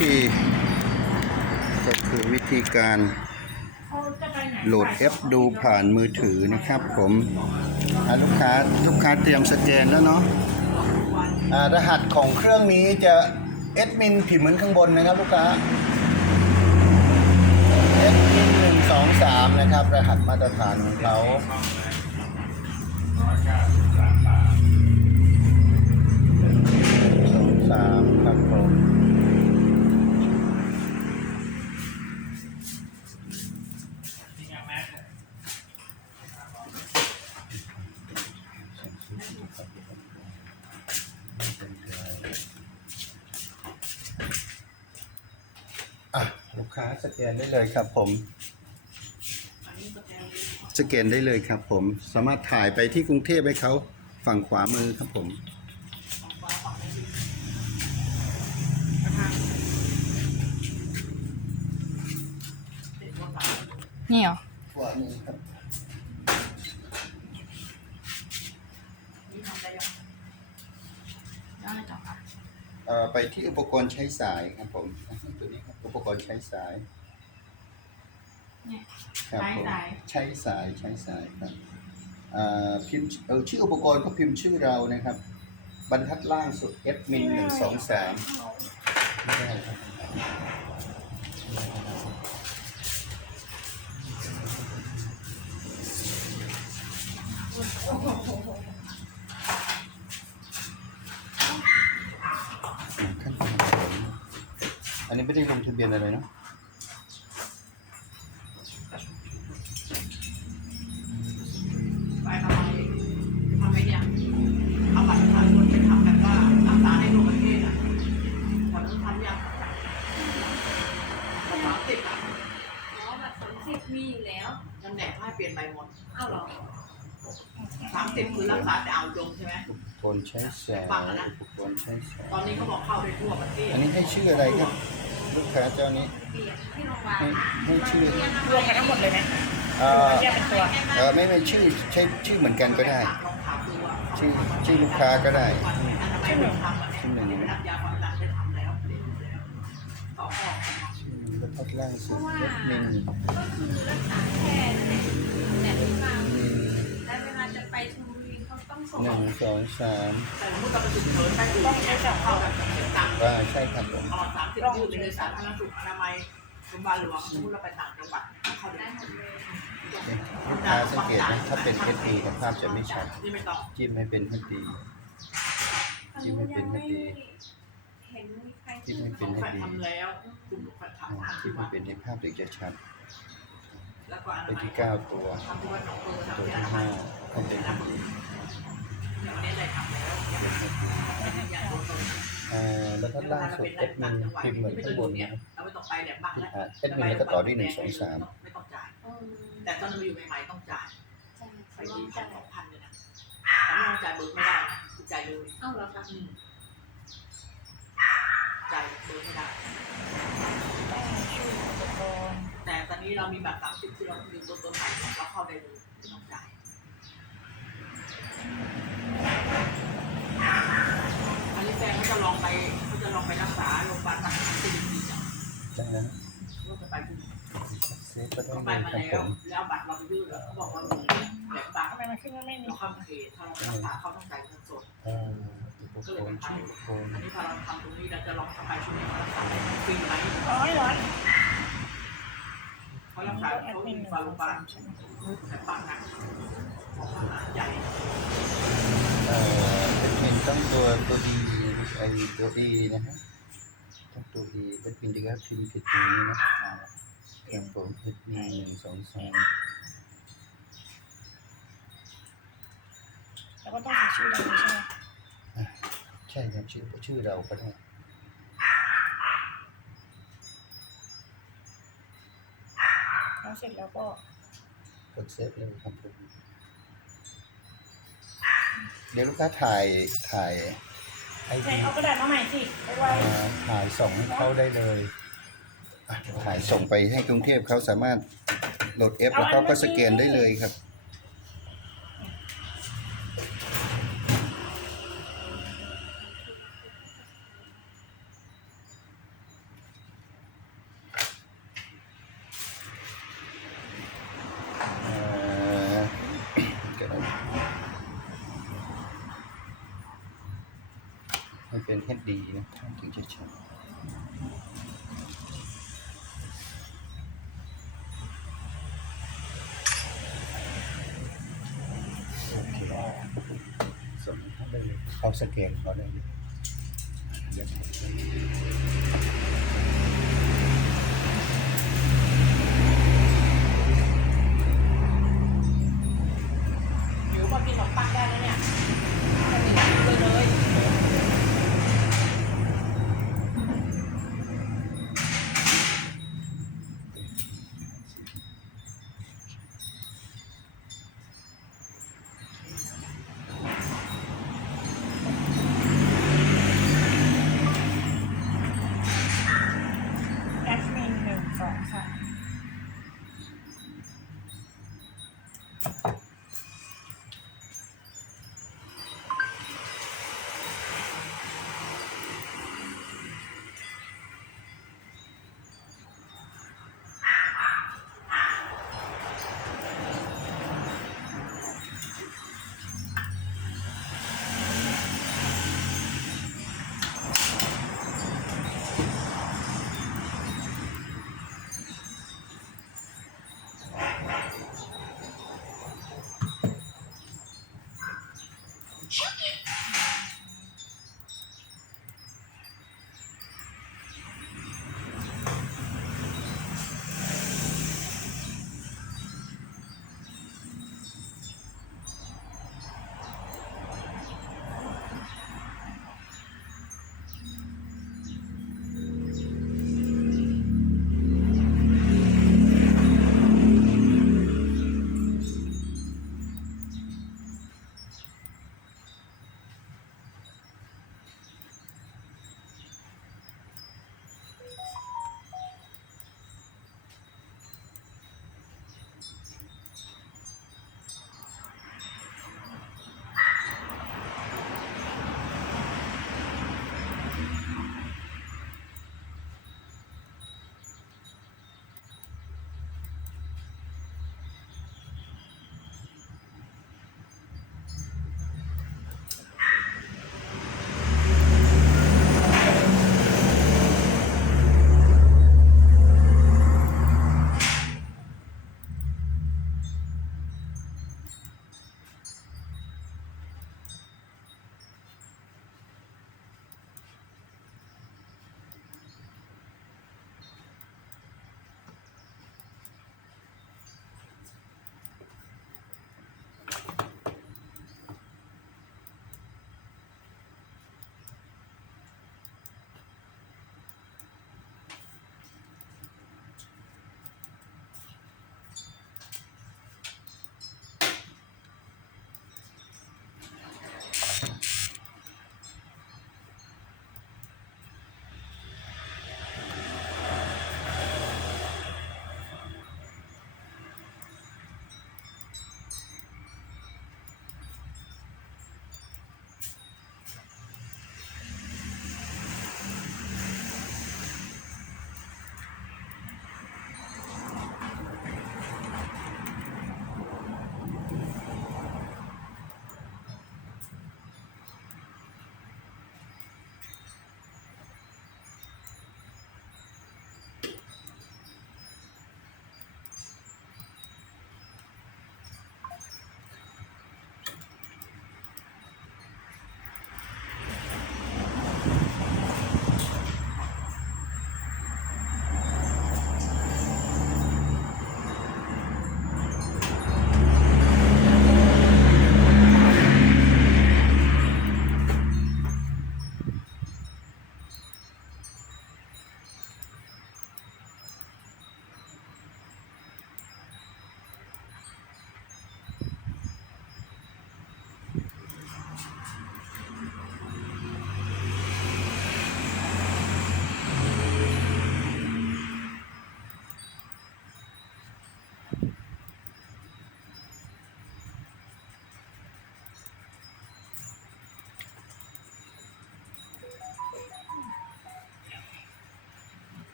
ธี ก็คือวิธีการโหลดแอปดูผ่านมือถือนะครับผมลูกค้าลูกค้าเตรียมสแกนแล้วเนาะรหัสของเครื่องนี้จะเอดมินพิมพ์เหมือนข้างบนนะครับลูกค้าเอดมินหนึ่งสองสามนะครับ รหัสมาตรฐานของเขาสองสามครับผม ค้าสแกนได้เลยครับผม สแกนได้เลยครับผม สามารถถ่ายไปที่กรุงเทพให้เขาฝั่งขวามือครับผมนี่เหรอขวามือครับได้ต่อค่ะเอ่อไปที่อุปกรณ์ใช้สายครับผมตัวนี้ครับ อุปกรณ์ใช้สายเนี่ยครับผมใช้สาย ใช้สายใช้สายครับอ่าพิมพ์เออชื่ออุปกรณ์ก็พิมพ์ชื่อเรานะครับ บรรทัดล่างสุด F มินหนึ่งสองสามไม่ได้ครับขั้นตอนผม อันนี้ไม่ได้ลงทะเบียนอะไรเนาะไปทำไมทำไมเนี่ยเอาบัตรประชาชนไปทำแบบว่ารักษาในทั่วประเทศอะแต่มันทำยังสามสิบอะอ๋อแบบสามสิบมีอยู่แล้วนั่นแหละให้เปลี่ยนใบหมด เอ้าเหรอ สามสิบคือรักษาแต่เอาจงใช่ไหมอุปกรณ์ใช้สายอุปกรณ์ใช้สายตอนนี้เขาบอกเข้าได้ทั่วประเทศอันนี้ให้ชื่ออะไรครับ ลูกค้าเจ้านี้เปลี่ยนที่โรงพยาบาลให้ให้ชื่อรวมกันทั้งหมดเลยไหมเอ่อแยกเป็นตัวเอ่อไม่ไม่ชื่อใช้ชื่อเหมือนกันก็ได้ลองถามดูว่าชื่อชื่อลูกค้าก็ได้อันทำไมถึงทำอะเนี่ยไม่รับยาความดันได้ทำแล้วเรียนแล้วต่อออกชื่อแล้วก็ล่างสุดเอฟมินก็คือรักษาแค่แต่ ชลบุรีเขาต้องส่งหนึ่งสองสามแต่สมมติเราไปฉุกเฉินไปดูต้องใช้จับเข้าแบบต่างว่าใช่ครับผมตลอดสามสิบยืดในสาธารณสุขอนามัยโรงพยาบาลหลวงสมมติเราไปต่างจังหวัดเข้าได้ได้หมดเลยลูกค้าสังเกตไหมถ้าเป็นเอดีภาพจะไม่ชัดนี่ไม่ต้องจิ้มให้เป็นเอดีจิ้มให้เป็นให้ดีเห็นมีใครจิ้มให้ขเป็อนงให้แฟนดีทำแล้วกลุ่มแฟนอ่าทำจิ้มให้เป็นในภาพถึงจะชัดแล้วก็อไปนามัยที่เก้าตัวทำที่วัดหนองเปิดตัวทำที่อที่นามัห้า ยก็เป็นเอดีอย่างนี้ได้ทำแล้วยังไม่อยากโดนตรงอ่าแล้วก็ล่างสุดเอดมินพิมพ์เหมือนข้างบนนะครับเราไม่ต้องไปแหลมบ้างแล้วอ่าเอดมินแล้วก็ต่อด้วยหนึ่งสองสามไม่ต้องจ่ายเออแต่ตอนเราอยู่ใหม่ๆต้องจ่ายใช่ไปใช่ที่ใช่พันสองพันเลยนะแต่ไม่ต้องจ่ายเบิกไม่ได้นะคือจ่ายเลยเอ้าเหรอคะอืมจ่ายเบิกไม่ได้ชื่ออุปกรณ์แต่ตอนนี้เรามีบัตรสามสิบที่เราอยู่ตัวตัวไหนเราเข้าได้เลยไม่ต้องจ่าย อันนี้แฟนเขาจะลองไปเขาจะลองไปรักษาโรงพยาบาลต่างๆที่ดีๆจังจากนั้นว่าจะไปที่ เซฟก็ได้เขาไปเลยมาครับแล้ผวมแล้วบัตรเราไปยื่นแล้วเขาบอกว่ามีแบบบัตรทำไมมันขึ้นว่าไม่มีเราเข้าเขตถ้าเราไปรักษาเขาต้องจ่ายเงินสดอ่าอุปกรณ์ชื่ออุปอันนี้พอเราทำตรงนี้เราจะลองทำไปช่วงนี้เรารักษาฟรีไหมร้อยร้อยเขารักษาเขามีฟาโรงพยาบาลแต่ปาก หนักใหญ่เอ่อเอดมินต้องตัวตัวดีไอตัวดีนะฮะต้องตัวดีเอดมินจะก็พิมพ์ผิดตรงนี้นะอ่าครับผมเอดมินหนึ่งสองสามแล้วก็ต้องใส่ชื่อเราใช่ไหมใช่ครับชื่อชื่อเราก็ได้แล้วเสร็จแล้วก็กดเซฟเลยครับผม เดี๋ยวลูกค้าถ่ายถ่ายไอใช้ดีเอากระดาษมาใหม่สิเอาไว้ถ่ายส่งให้เขาได้เลยอะถ่ายส่งไปให้กรุงเทพเขาสามารถโหลดแอปแล้วเขาก็สแกนได้เลยครับ ให้เป็น HD นะถึงจะชัดโอเคส่งเข้าได้เลยเขาสแกนเขาได้เลย หนึ่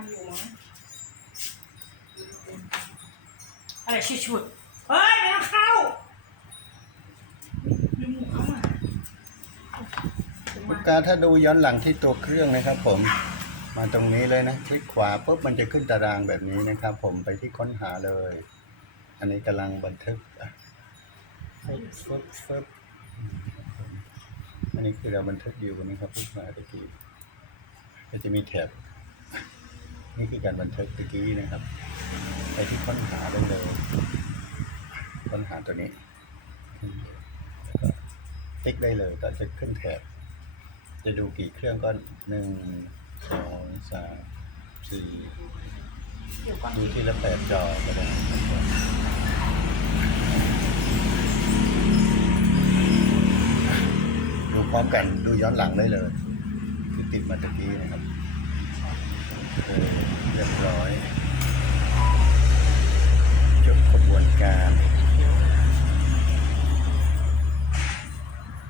ำอยู่มั้งอะไรชุดชุดเฮ้ยไม่ต้องเข้าดึงหมูเข้ามาลูกค้ถ้าดูย้อนหลังที่ตัวเครื่องนะครับผม มาตรงนี้เลยนะ คลิกขวาปุ๊บมันจะขึ้นตารางแบบนี้นะครับ ผมไปที่ค้นหาเลย อันนี้กำลังบันทึกฟึบฟึบฟึบอันนี้คือเราบันทึกอยู่นะครับพูดมาตะกี้ก็จะมีแถบ นี่คือการบันทึกตะกี้นะครับ ไปที่ค้นหาได้เลย ค้นหาตัวนี้ก็ติ๊กได้เลยก็จะขึ้นแถบ จะดูกี่เครื่องก็หนึ่งสองสามสี่ดูที่ละแปดจอก็ได้ดูพร้อมกันดูย้อนหลังได้เลย คือติดมาตะกี้นะครับ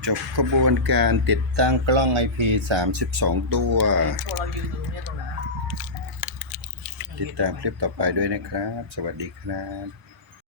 จบกระบวนการติดตั้งกล้อง IP 32 ตัว ตัวเรายืนอยู่เนี่ยตรงนั้นติดตามคลิปต่อไปด้วยนะครับ สวัสดีครับ